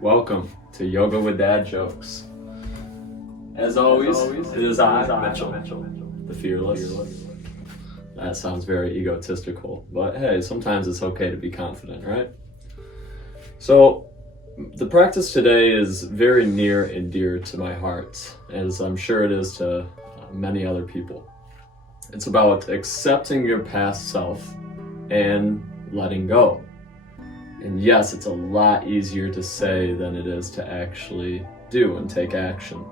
Welcome to Yoga with Dad Jokes. As always, it is I, Mitchell, the Fearless. That sounds very egotistical, but hey, sometimes it's okay to be confident, right? So, the practice today is very near and dear to my heart, as I'm sure it is to many other people. It's about accepting your past self and letting go. And yes, it's a lot easier to say than it is to actually do and take action.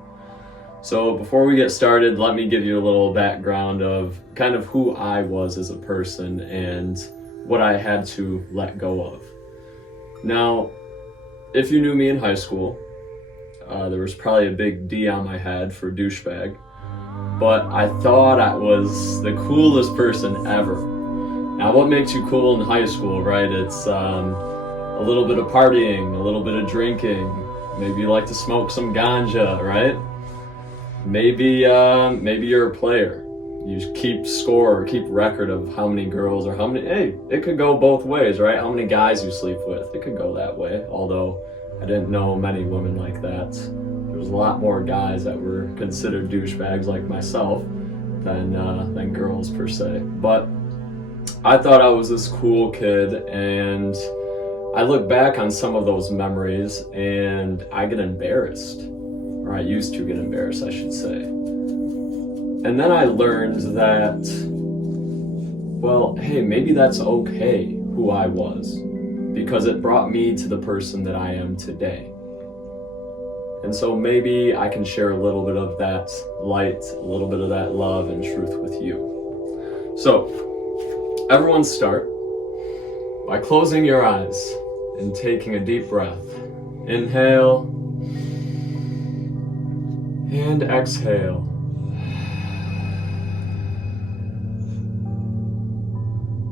So before we get started, let me give you a little background of kind of who I was as a person and what I had to let go of. Now, if you knew me in high school, there was probably a big D on my head for douchebag, but I thought I was the coolest person ever. Now, what makes you cool in high school, right? It's a little bit of partying, a little bit of drinking, maybe you like to smoke some ganja, right? Maybe you're a player. You keep score or keep record of how many girls or it could go both ways, right? How many guys you sleep with, it could go that way. Although I didn't know many women like that. There was a lot more guys that were considered douchebags like myself than girls per se. But I thought I was this cool kid, and I look back on some of those memories and I get embarrassed, or I used to get embarrassed, I should say. And then I learned that, well, hey, maybe that's okay who I was, because it brought me to the person that I am today. And so maybe I can share a little bit of that light, a little bit of that love and truth with you. So, everyone start by closing your eyes and taking a deep breath. Inhale and exhale.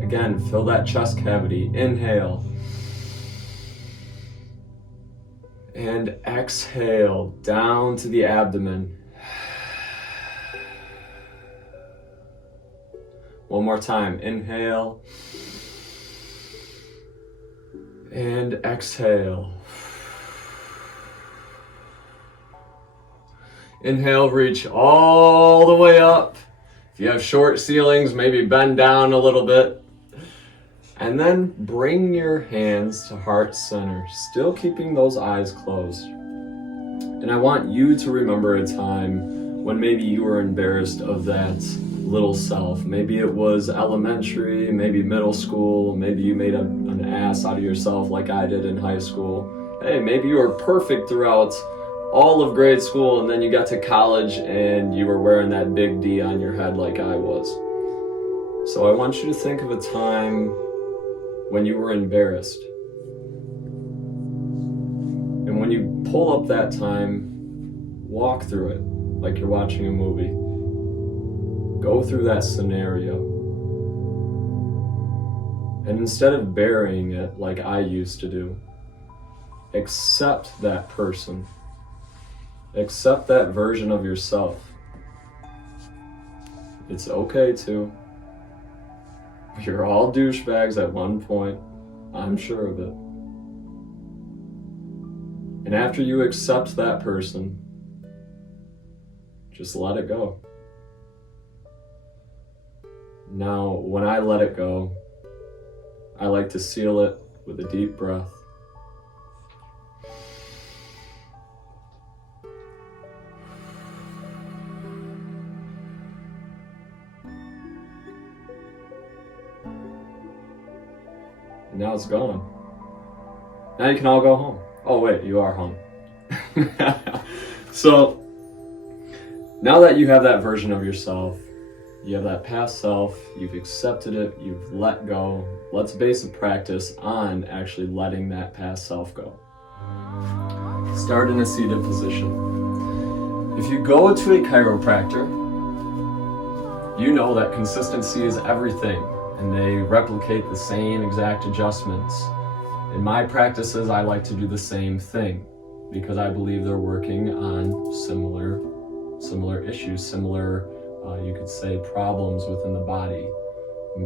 Again, fill that chest cavity. Inhale and exhale down to the abdomen. One more time. Inhale and exhale. Inhale, reach all the way up. If you have short ceilings, maybe bend down a little bit. And then bring your hands to heart center, still keeping those eyes closed. And I want you to remember a time when maybe you were embarrassed of that little self. Maybe it was elementary, maybe middle school, maybe you made an ass out of yourself like I did in high school. Hey, maybe you were perfect throughout all of grade school and then you got to college and you were wearing that big D on your head like I was. So I want you to think of a time when you were embarrassed. And when you pull up that time, walk through it like you're watching a movie. Go through that scenario. And instead of burying it like I used to do, accept that person. Accept that version of yourself. It's okay to. You're all douchebags at one point. I'm sure of it. And after you accept that person, just let it go. Now, when I let it go, I like to seal it with a deep breath. And now it's gone. Now you can all go home. Oh wait, you are home. So, now that you have that version of yourself, you have that past self, you've accepted it, you've let go, let's base the practice on actually letting that past self go. Start in a seated position. If you go to a chiropractor, you know that consistency is everything, and they replicate the same exact adjustments. In my practices, I like to do the same thing because I believe they're working on similar issues, similar, you could say, problems within the body.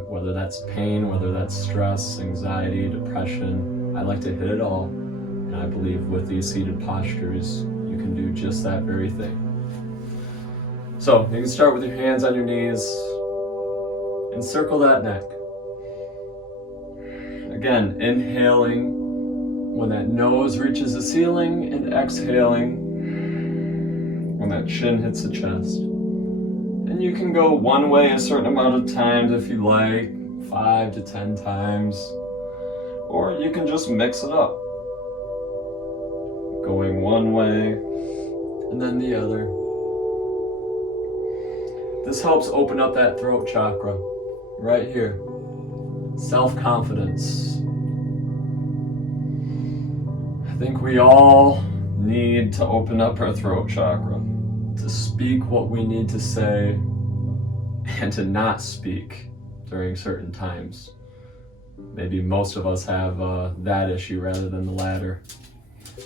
Whether that's pain, whether that's stress, anxiety, depression, I like to hit it all. And I believe with these seated postures, you can do just that very thing. So you can start with your hands on your knees, encircle that neck. Again, inhaling when that nose reaches the ceiling, and exhaling when that chin hits the chest. And you can go one way a certain amount of times if you like, 5 to 10 times, or you can just mix it up. Going one way and then the other. This helps open up that throat chakra right here. Self-confidence. I think we all need to open up our throat chakra, to speak what we need to say and to not speak during certain times. Maybe most of us have that issue rather than the latter.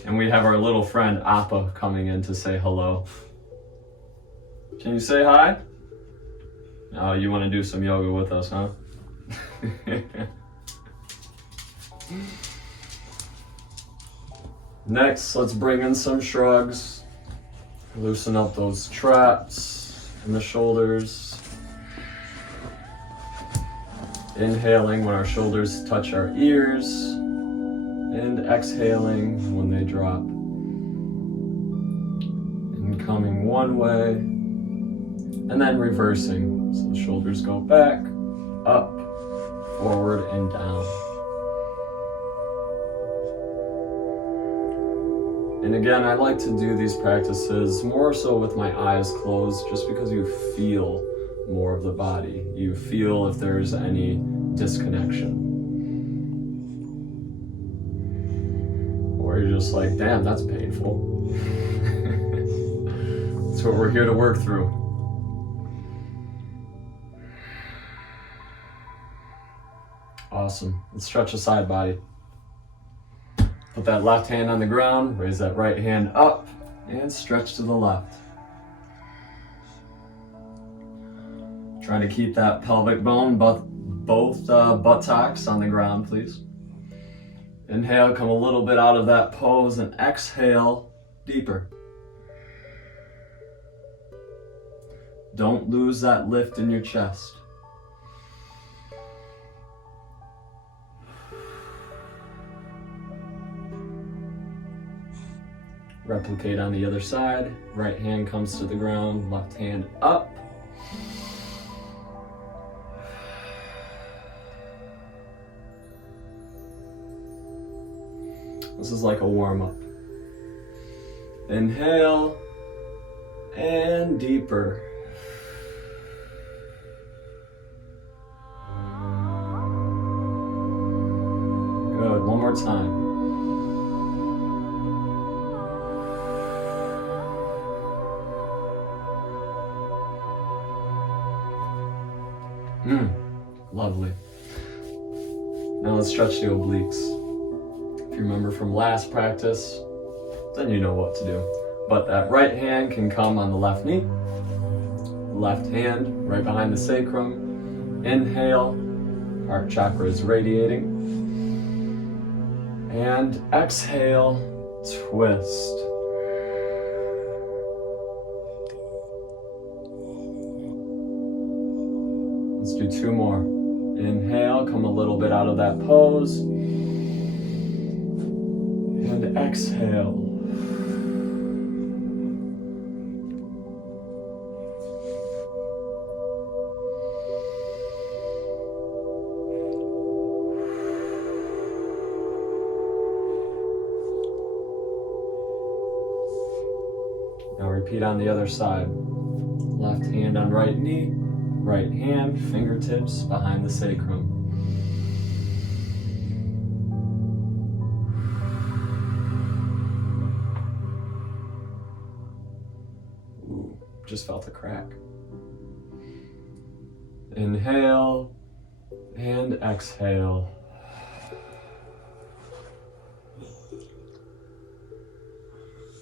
And we have our little friend Appa coming in to say hello. Can you say hi? Oh, you want to do some yoga with us, huh? Next, let's bring in some shrugs. Loosen up those traps in the shoulders. Inhaling when our shoulders touch our ears, and exhaling when they drop. And coming one way, and then reversing. So the shoulders go back, up, forward, and down. And again, I like to do these practices more so with my eyes closed, just because you feel more of the body. You feel if there's any disconnection. Or you're just like, damn, that's painful. That's what we're here to work through. Awesome. Let's stretch the side body. Put that left hand on the ground, raise that right hand up, and stretch to the left. Try to keep that pelvic bone, both buttocks on the ground, please. Inhale, come a little bit out of that pose, and exhale deeper. Don't lose that lift in your chest. Replicate on the other side. Right hand comes to the ground, left hand up. This is like a warm-up. Inhale, and deeper. Good, one more time. Lovely. Now let's stretch the obliques. If you remember from last practice, then you know what to do. But that right hand can come on the left knee. Left hand right behind the sacrum. Inhale, heart chakra is radiating. And exhale, twist. Let's do two more. Inhale, come a little bit out of that pose. And exhale. Now repeat on the other side. Left hand on right knee. Right hand, fingertips behind the sacrum. just felt a crack. Inhale and exhale.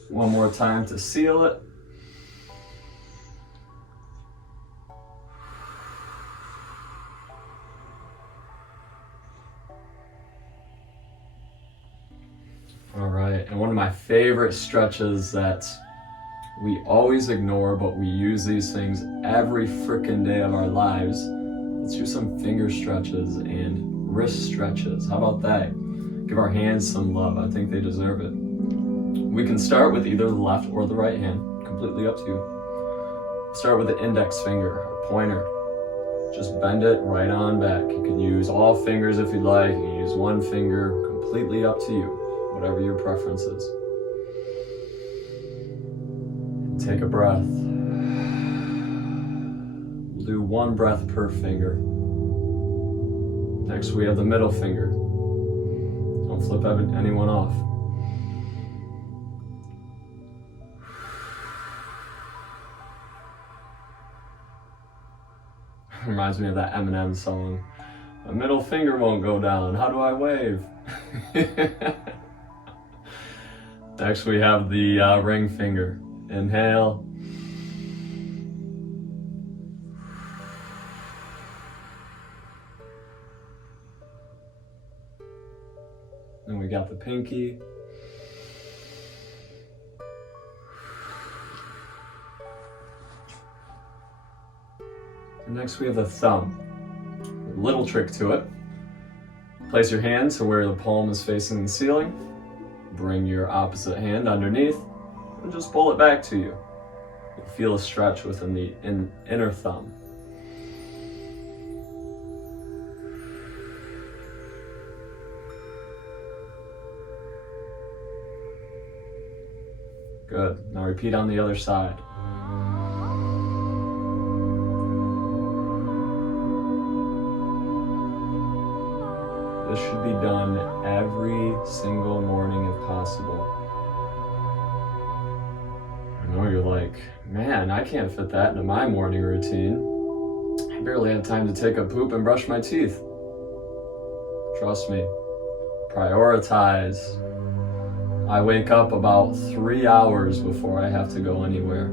One more time to seal it. All right, and one of my favorite stretches that we always ignore, but we use these things every freaking day of our lives. Let's do some finger stretches and wrist stretches. How about that? Give our hands some love. I think they deserve it. We can start with either the left or the right hand, completely up to you. Start with the index finger or pointer. Just bend it right on back. You can use all fingers if you'd like. You can use one finger, completely up to you. Whatever your preference is. Take a breath. We'll do one breath per finger. Next we have the middle finger. Don't flip anyone off. Reminds me of that Eminem song. My middle finger won't go down. How do I wave? Next we have the ring finger. Inhale. Then we got the pinky. And next we have the thumb. A little trick to it. Place your hand to where the palm is facing the ceiling. Bring your opposite hand underneath and just pull it back to you. You'll feel a stretch within the inner thumb. Good. Now repeat on the other side. This should be done every single morning if possible. I know you're like, man, I can't fit that into my morning routine. I barely have time to take a poop and brush my teeth. Trust me, prioritize. I wake up about 3 hours before I have to go anywhere.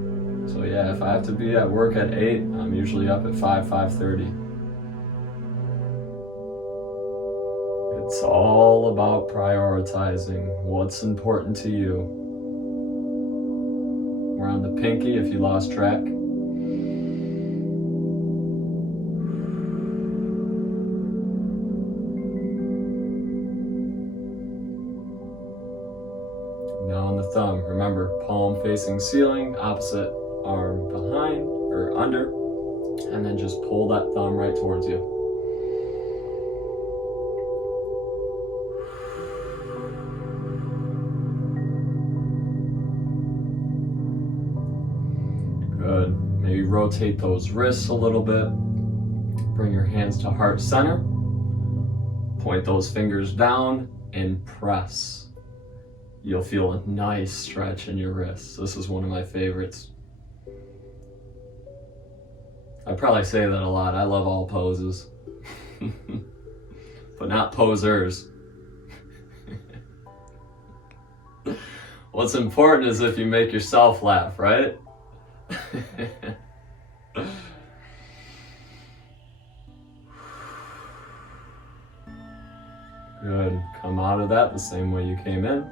So yeah, if I have to be at work at 8, I'm usually up at 5:30. It's all about prioritizing what's important to you. We're on the pinky if you lost track. Now on the thumb, remember, palm facing ceiling, opposite arm behind or under, and then just pull that thumb right towards you. Good. Maybe rotate those wrists a little bit. Bring your hands to heart center. Point those fingers down and press. You'll feel a nice stretch in your wrists. This is one of my favorites. I probably say that a lot. I love all poses. But not posers. What's important is if you make yourself laugh, right? Good. Come out of that the same way you came in.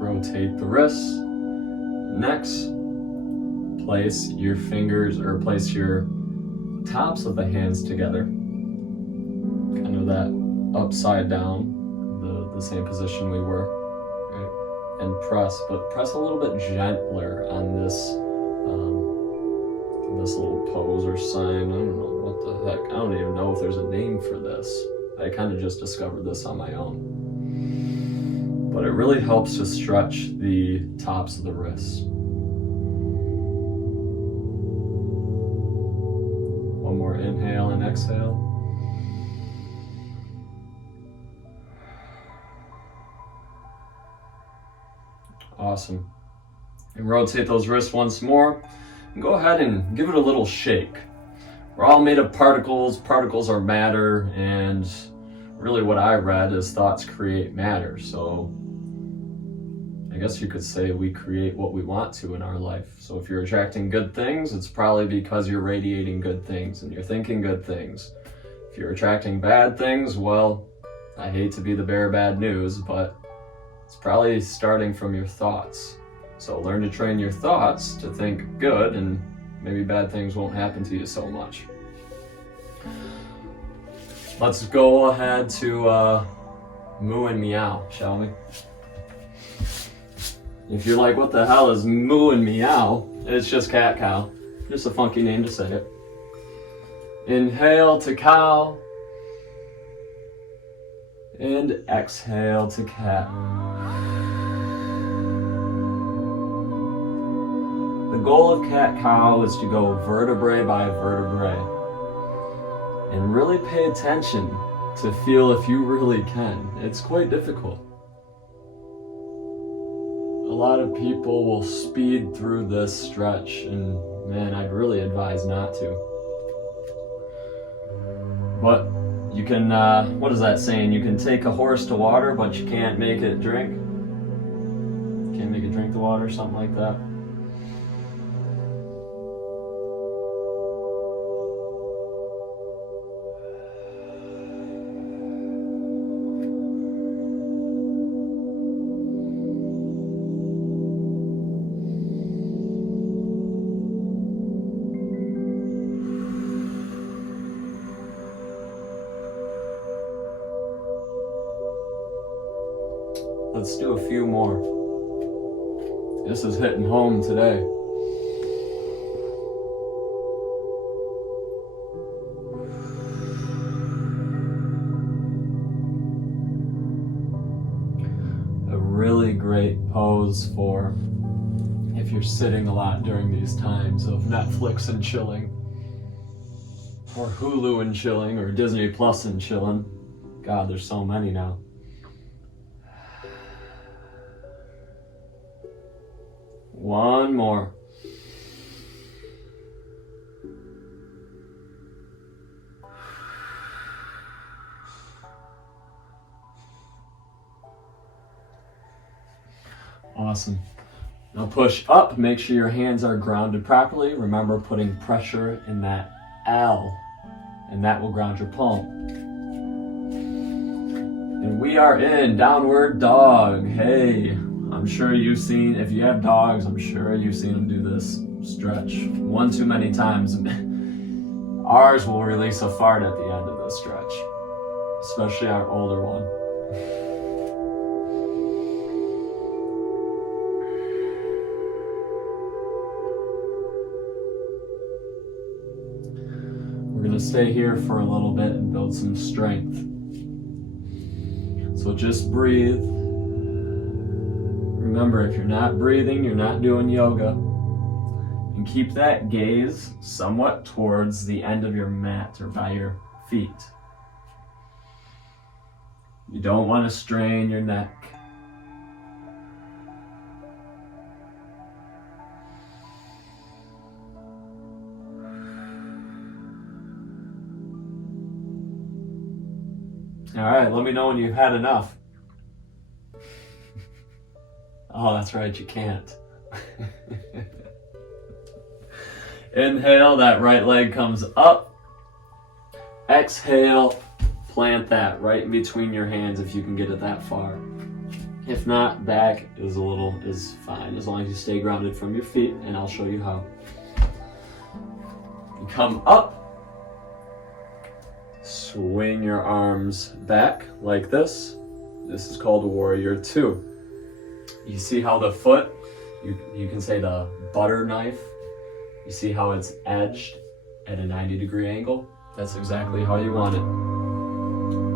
Rotate the wrists. Next, place your fingers or place your tops of the hands together. Kind of that upside down, the same position we were. Right? And press, but press a little bit gentler on this little pose or sign. I don't know what the heck. I don't even know if there's a name for this. I kind of just discovered this on my own. But it really helps to stretch the tops of the wrists. One more inhale and exhale. Awesome. And rotate those wrists once more. go ahead and give it a little shake. We're all made of particles. Particles are matter, and really what I read is thoughts create matter. So I guess you could say we create what we want to in our life. So if you're attracting good things, it's probably because you're radiating good things and you're thinking good things. If you're attracting bad things, well, I hate to be the bearer of bad news, but it's probably starting from your thoughts. So learn to train your thoughts to think good, and maybe bad things won't happen to you so much. Let's go ahead to moo and meow, shall we? If you're like, what the hell is moo and meow? It's just cat cow. Just a funky name to say it. Inhale to cow. And exhale to cat. The goal of cat cow is to go vertebrae by vertebrae and really pay attention to feel if you really can. It's quite difficult. A lot of people will speed through this stretch, and man, I'd really advise not to. But you can, what is that saying? You can take a horse to water, but you can't make it drink. Can't make it drink the water, something like that. Let's do a few more. This is hitting home today. A really great pose for if you're sitting a lot during these times of Netflix and chilling, or Hulu and chilling, or Disney Plus and chilling. God, there's so many now. One more. Awesome. Now push up, make sure your hands are grounded properly. Remember putting pressure in that L, and that will ground your palm. And we are in downward dog. Hey, I'm sure you've seen, if you have dogs, I'm sure you've seen them do this stretch one too many times. Ours will release a fart at the end of this stretch, especially our older one. We're going to stay here for a little bit and build some strength. So just breathe. Remember, if you're not breathing, you're not doing yoga. And keep that gaze somewhat towards the end of your mat or by your feet. You don't want to strain your neck. All right, let me know when you've had enough. Oh, that's right, you can't. Inhale, that right leg comes up. Exhale, plant that right in between your hands if you can get it that far. If not, back is fine, as long as you stay grounded from your feet, and I'll show you how. You come up. Swing your arms back like this. This is called Warrior 2. You see how the foot, you can say the butter knife, you see how it's edged at a 90-degree angle? That's exactly how you want it.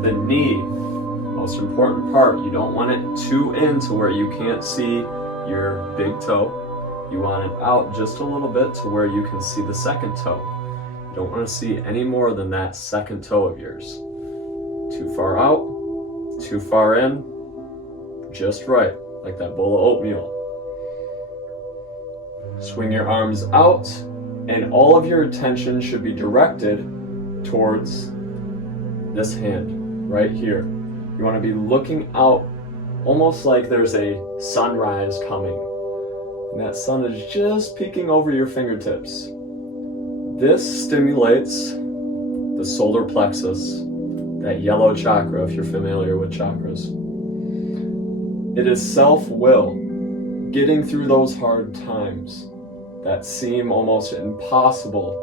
The knee, most important part, you don't want it too in to where you can't see your big toe. You want it out just a little bit to where you can see the second toe. You don't want to see any more than that second toe of yours. Too far out, too far in, just right, like that bowl of oatmeal. Swing your arms out, And all of your attention should be directed towards this hand right here. You want to be looking out almost like there's a sunrise coming. And that sun is just peeking over your fingertips. This stimulates the solar plexus, that yellow chakra if you're familiar with chakras. It is self-will, getting through those hard times that seem almost impossible.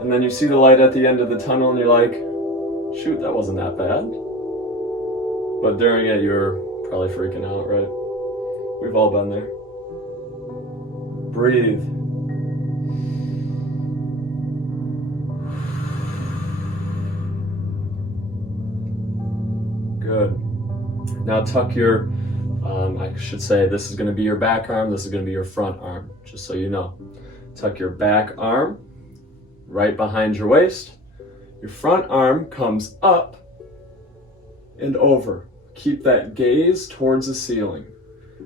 And then you see the light at the end of the tunnel and you're like, shoot, that wasn't that bad. But during it, you're probably freaking out, right? We've all been there. Breathe. Good. Now tuck your, I should say this is going to be your back arm, this is going to be your front arm, just so you know. Tuck your back arm right behind your waist. Your front arm comes up and over. Keep that gaze towards the ceiling.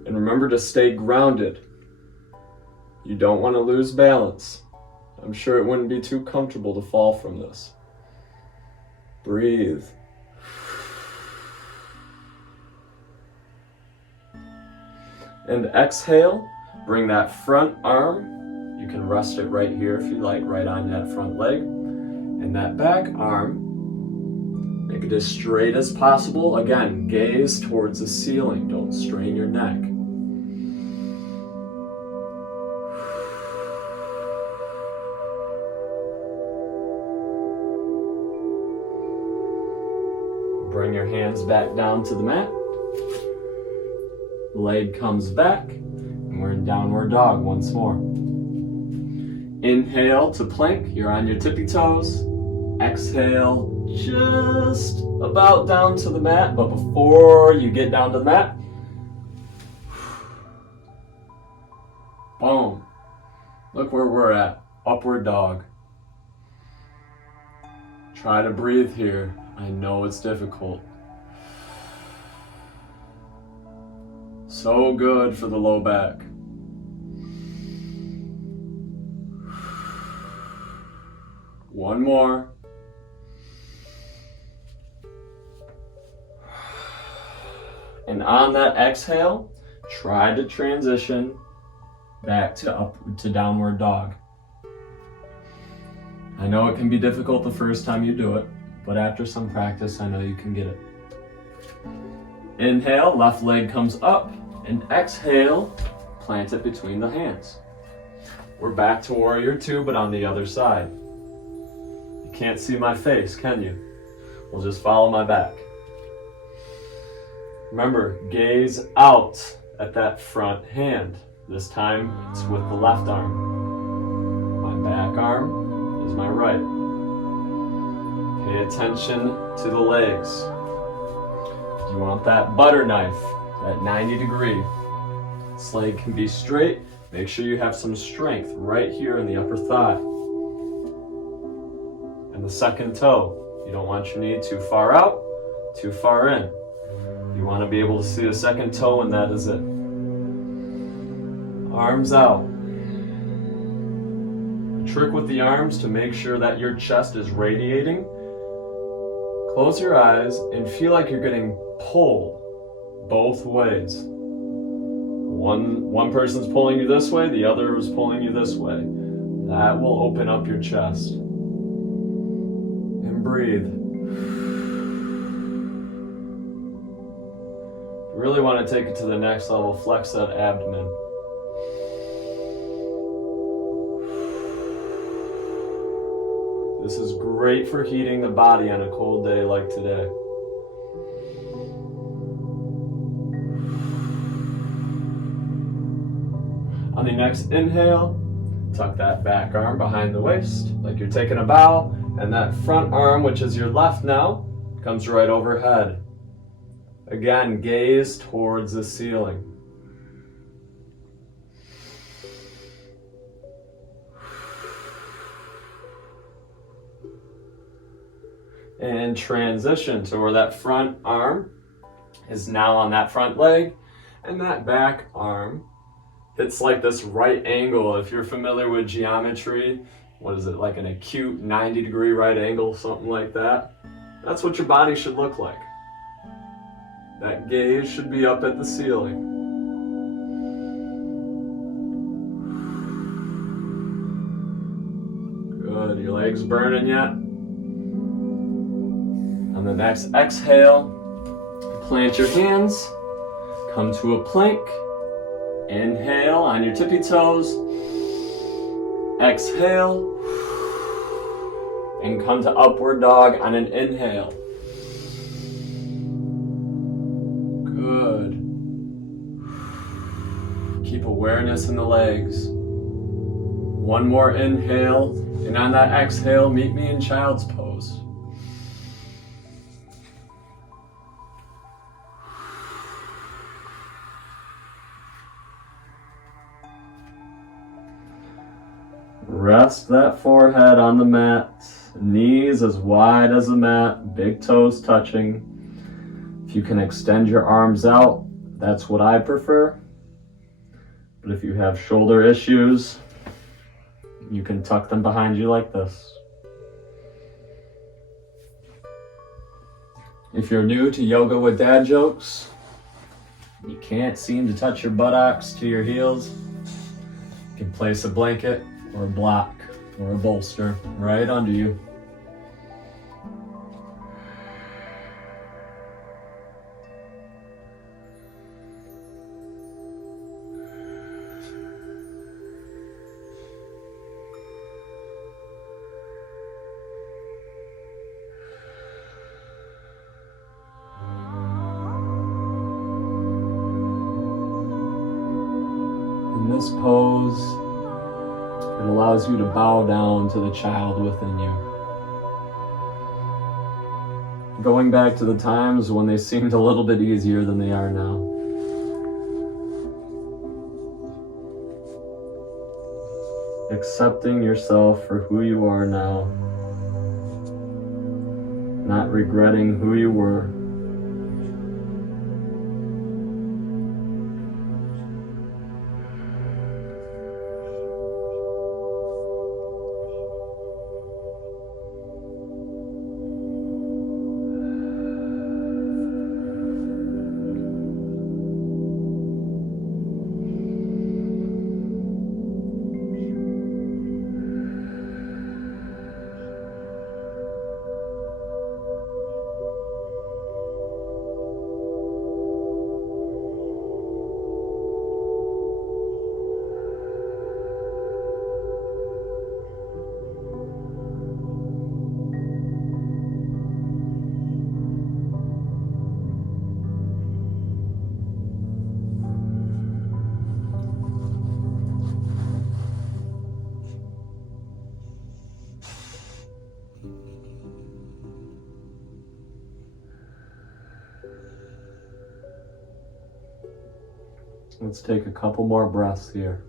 And remember to stay grounded. You don't want to lose balance. I'm sure it wouldn't be too comfortable to fall from this. Breathe. And exhale, bring that front arm, you can rest it right here if you like, right on that front leg. And that back arm, make it as straight as possible. Again, gaze towards the ceiling, don't strain your neck. Bring your hands back down to the mat. Leg comes back, and we're in downward dog once more. Inhale to plank, you're on your tippy toes. Exhale just about down to the mat, but before you get down to the mat, boom. Look where we're at, upward dog. Try to breathe here. I know it's difficult. So good for the low back. One more. And on that exhale, try to transition back to downward dog. I know it can be difficult the first time you do it, but after some practice, I know you can get it. Inhale, left leg comes up, and exhale, plant it between the hands. We're back to warrior two, but on the other side. You can't see my face, can you? Well, just follow my back. Remember, gaze out at that front hand. This time, it's with the left arm. My back arm is my right. Pay attention to the legs. You want that butter knife at 90 degree. This leg can be straight. Make sure you have some strength right here in the upper thigh. And the second toe. You don't want your knee too far out, too far in. You want to be able to see the second toe, and that is it. Arms out. The trick with the arms to make sure that your chest is radiating. Close your eyes and feel like you're getting pulled both ways. One person's pulling you this way, the other is pulling you this way. That will open up your chest. And breathe. You really want to take it to the next level, flex that abdomen. This is great for heating the body on a cold day like today. On the next inhale, tuck that back arm behind the waist like you're taking a bow, and that front arm, which is your left now, comes right overhead. Again, gaze towards the ceiling. And transition to where that front arm is now on that front leg, and that back arm It's like this right angle. If you're familiar with geometry, what is it, like an acute 90-degree right angle, something like that? That's what your body should look like. That gaze should be up at the ceiling. Good. Your legs burning yet? On the next exhale, plant your hands, come to a plank. Inhale on your tippy toes. Exhale. And come to upward dog on an inhale. Good. Keep awareness in the legs. One more inhale, and on that exhale, meet me in child's pose. Rest that forehead on the mat, knees as wide as the mat, big toes touching. If you can extend your arms out, that's what I prefer. But if you have shoulder issues, you can tuck them behind you like this. If you're new to Yoga with Dad Jokes, you can't seem to touch your buttocks to your heels, you can place a blanket or a block or a bolster right under you. In this pose, it allows you to bow down to the child within you. Going back to the times when they seemed a little bit easier than they are now. Accepting yourself for who you are now. Not regretting who you were. Let's take a couple more breaths here.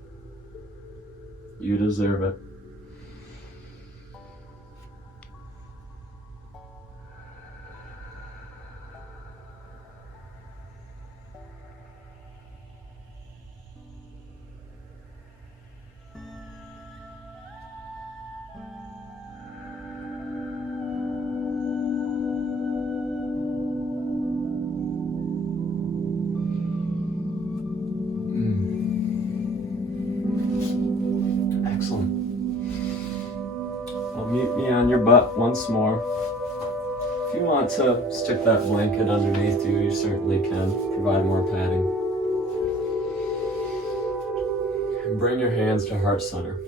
You deserve it. Meet me on your butt once more. If you want to stick that blanket underneath you, you certainly can. Provide more padding. And bring your hands to heart center.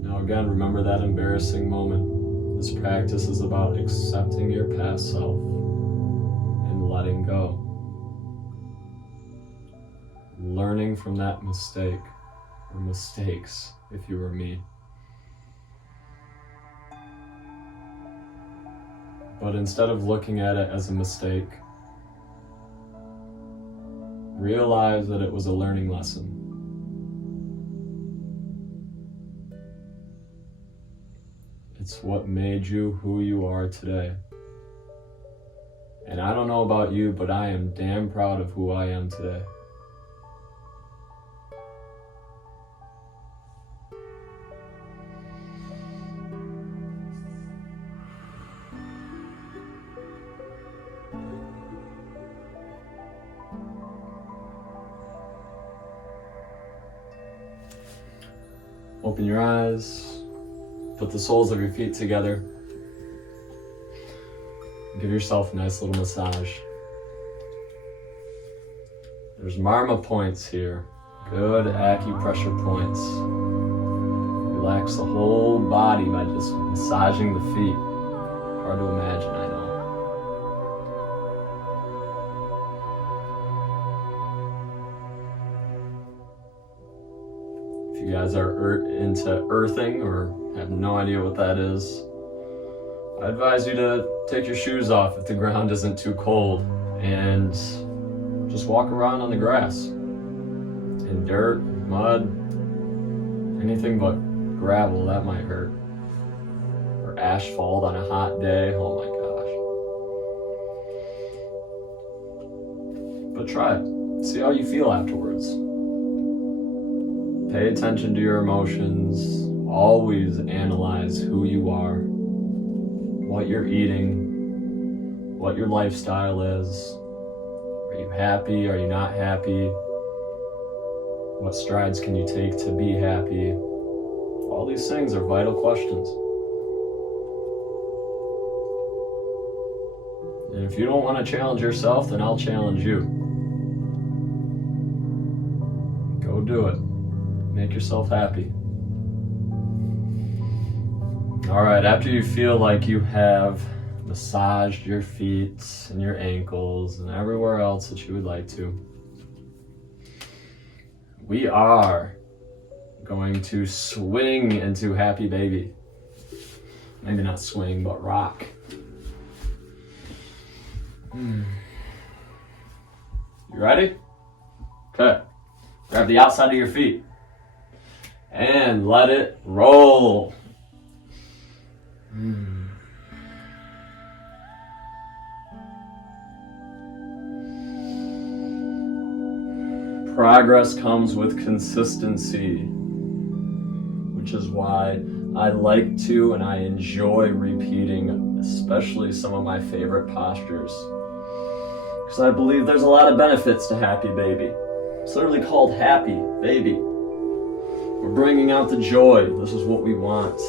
Now again, remember that embarrassing moment. This practice is about accepting your past self and letting go. Learning from that mistake, or mistakes, if you were me. But instead of looking at it as a mistake, realize that it was a learning lesson. It's what made you who you are today. And I don't know about you, but I am damn proud of who I am today. Open your eyes, put the soles of your feet together. Give yourself a nice little massage. There's Marma points here. Good acupressure points. Relax the whole body by just massaging the feet. Hard to imagine, I know. If you guys are into earthing or have no idea what that is, I advise you to take your shoes off if the ground isn't too cold and just walk around on the grass. In dirt, mud, anything but gravel, that might hurt. Or asphalt on a hot day, oh my gosh. But try it, see how you feel afterwards. Pay attention to your emotions, always analyze who you are, what you're eating, what your lifestyle is. Are you happy? Are you not happy? What strides can you take to be happy? All these things are vital questions. And if you don't want to challenge yourself, then I'll challenge you. Go do it. Make yourself happy. All right, after you feel like you have massaged your feet and your ankles and everywhere else that you would like to, we are going to swing into Happy Baby. Maybe not swing, but rock. You ready? Okay. Grab the outside of your feet and let it roll. Progress comes with consistency, which is why I like to and I enjoy repeating especially some of my favorite postures, because I believe there's a lot of benefits to Happy Baby. It's literally called Happy Baby. We're bringing out the joy. This is what we want.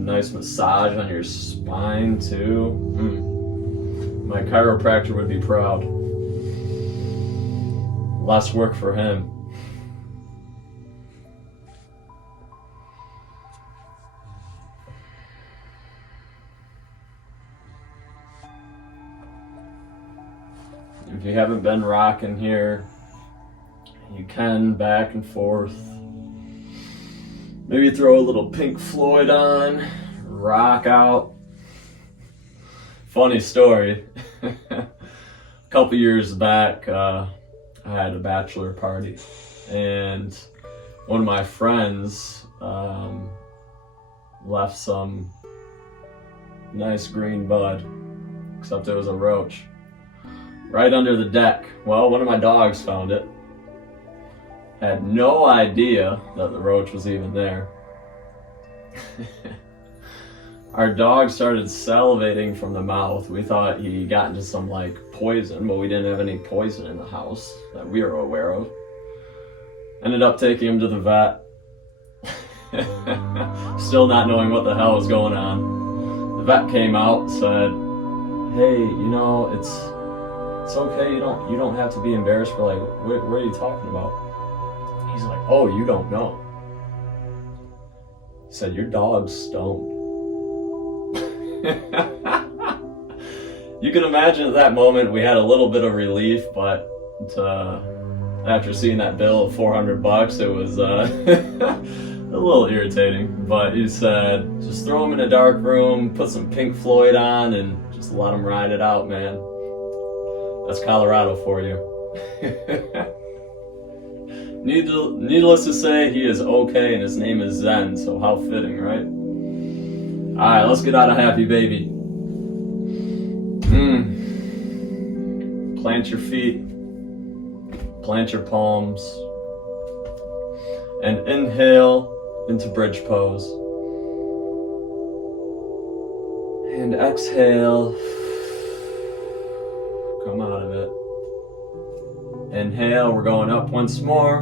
Nice massage on your spine too. My chiropractor would be proud. Less work for him. If you haven't been rocking here, you can back and forth. Maybe throw a little Pink Floyd on, rock out. Funny story. A couple years back, I had a bachelor party, and one of my friends left some nice green bud, except it was a roach, right under the deck. Well, one of my dogs found it. Had no idea that the roach was even there. Our dog started salivating from the mouth. We thought he got into some poison, but we didn't have any poison in the house that we were aware of. Ended up taking him to the vet. Still not knowing what the hell was going on. The vet came out, said, "Hey, it's okay. You don't have to be embarrassed for what are you talking about?" He's like, "Oh, you don't know." He said, "Your dog's stoned." You can imagine at that moment we had a little bit of relief, but after seeing that bill of $400, it was a little irritating. But he said, just throw him in a dark room, put some Pink Floyd on, and just let him ride it out, man. That's Colorado for you. needless to say, he is okay, and his name is Zen, so how fitting, right? Alright, let's get out of happy baby. Plant your feet, plant your palms, and inhale into bridge pose. And exhale, come out of it. Inhale, we're going up once more.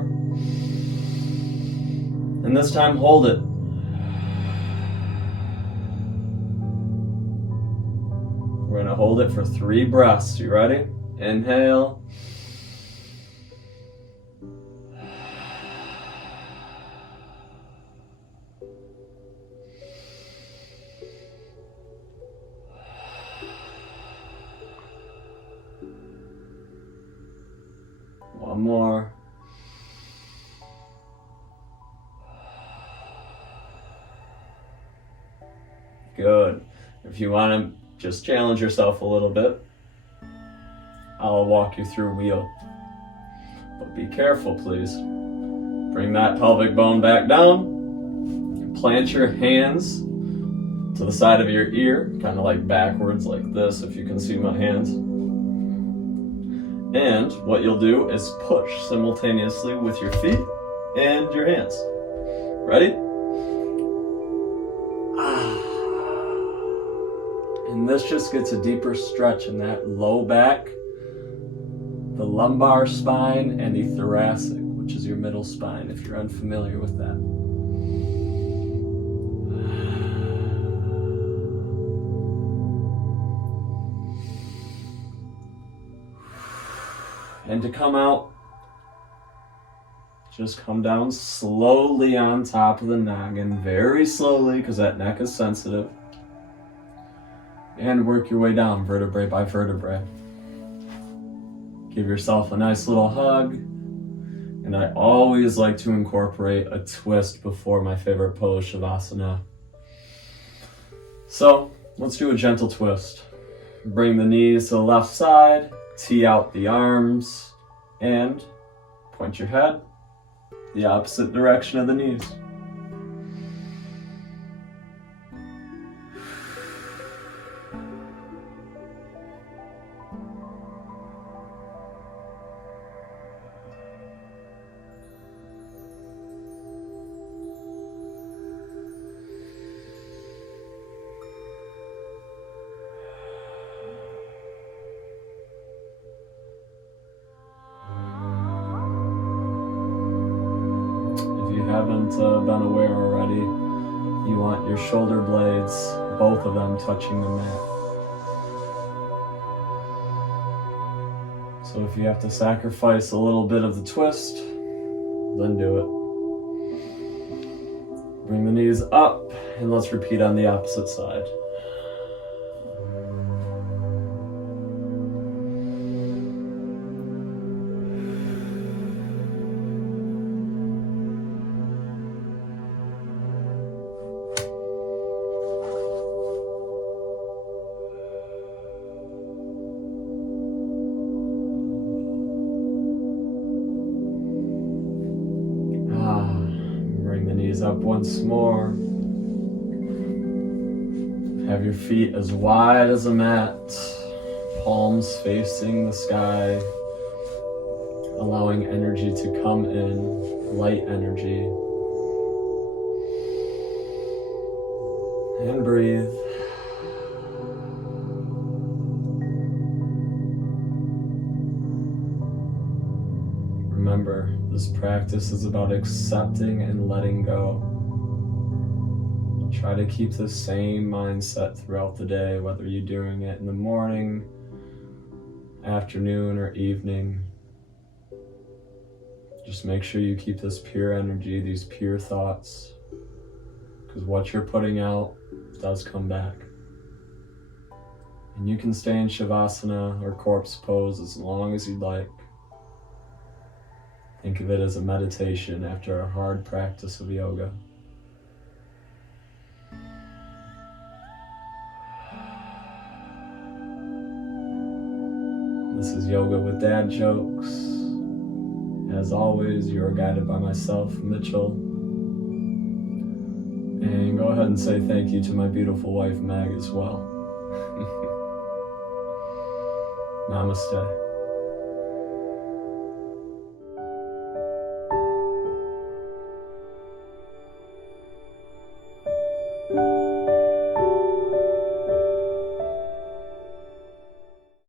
And this time, hold it. We're gonna hold it for 3 breaths. You ready? Inhale. One more. Good. If you want to just challenge yourself a little bit, I'll walk you through wheel. But be careful, please. Bring that pelvic bone back down. Plant your hands to the side of your ear, kind of like backwards like this, if you can see my hands. And what you'll do is push simultaneously with your feet and your hands. Ready? And this just gets a deeper stretch in that low back, the lumbar spine, and the thoracic, which is your middle spine, if you're unfamiliar with that. And to come out, just come down slowly on top of the noggin, very slowly, because that neck is sensitive. And work your way down, vertebrae by vertebrae. Give yourself a nice little hug. And I always like to incorporate a twist before my favorite pose, Shavasana. So, let's do a gentle twist. Bring the knees to the left side. Tee out the arms and point your head the opposite direction of the knees. Haven't been aware already, you want your shoulder blades, both of them touching the mat. So if you have to sacrifice a little bit of the twist, then do it. Bring the knees up, and let's repeat on the opposite side. Up once more. Have your feet as wide as a mat, palms facing the sky, allowing energy to come in, light energy. And breathe. Remember, this practice is about accepting and letting go. Try to keep the same mindset throughout the day, whether you're doing it in the morning, afternoon, or evening. Just make sure you keep this pure energy, these pure thoughts, because what you're putting out does come back. And you can stay in Shavasana or corpse pose as long as you'd like. Think of it as a meditation after a hard practice of yoga. This is Yoga with Dad Jokes. As always, you are guided by myself, Mitchell. And go ahead and say thank you to my beautiful wife, Meg, as well. Namaste.